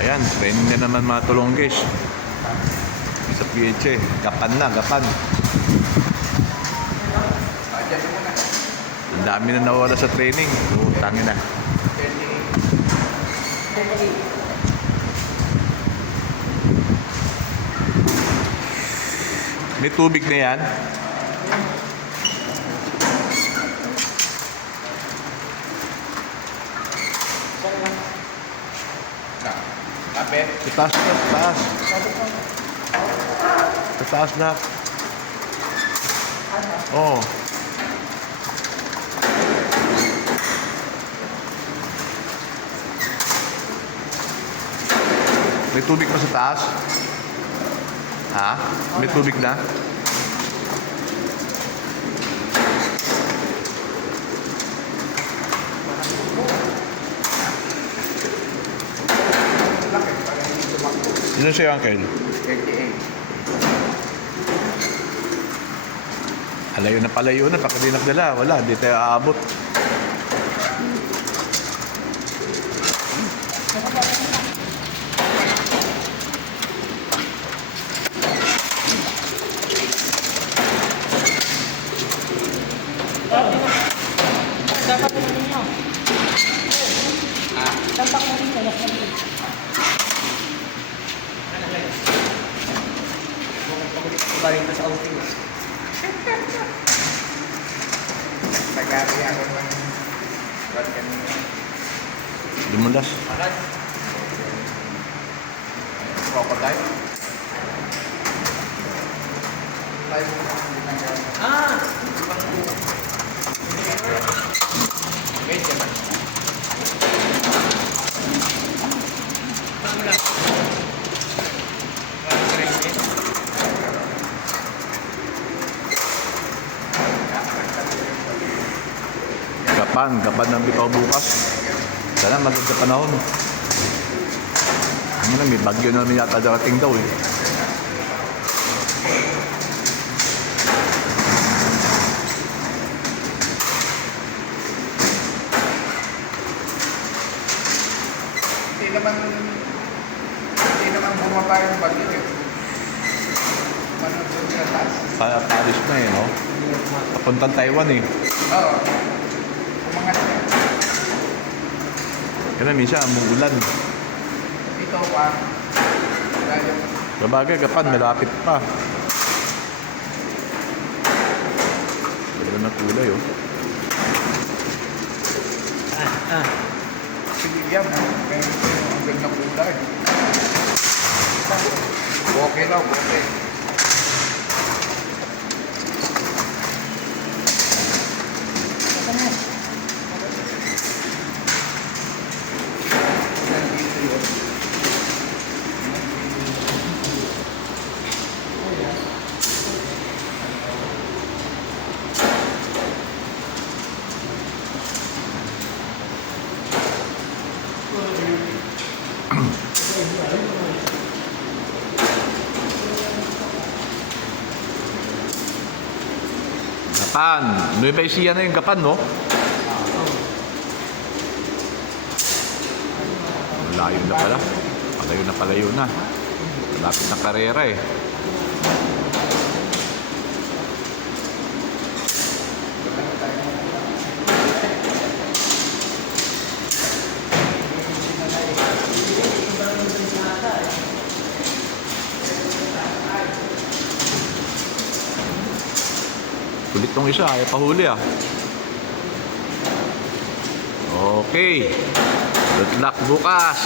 Ayan, training na naman mga tulongges. Sa PH, gapan na, gapan. Ang dami na nawala sa training. Tangin na. May tubig na yan. Kapit. Taas na, taas. Taas na. Oo. Oh. May tubig pa sa taas? Ha? May tubig na? Sino sa'yo, Uncle? 38. Alayo na palayo na. Pagka di nagdala, wala. Di tayo aabot. Dapat mo ninyo. Dapat mo ninyo. Balik na sa outing. Nagari ako ng rat kanina. Lumulas. Crocodile. Ah! Wait, naman. Gapan ng bitaw bukas. Sana maganda panahon. Ano na, may bagyo na naman yata darating daw eh. Hindi naman bumaba yung bagyo eh. Manood doon sa taas. Paris na eh, no? Papuntang Taiwan eh. Oo. Umangat na. Kaya minsan, umuulan. Dito pa. Dahil Babagay, gapan, malapit pa. Wala na kulay, oh. sige yan. Kaya ang ganda kulay. Okay lang, okay. Gapan. Nueva Ecija na yung gapan, no? Malayo na pala. Palayo na. Malapit na karera eh. Kulit tong isa, ay pahuli ah. Okay. Good luck bukas.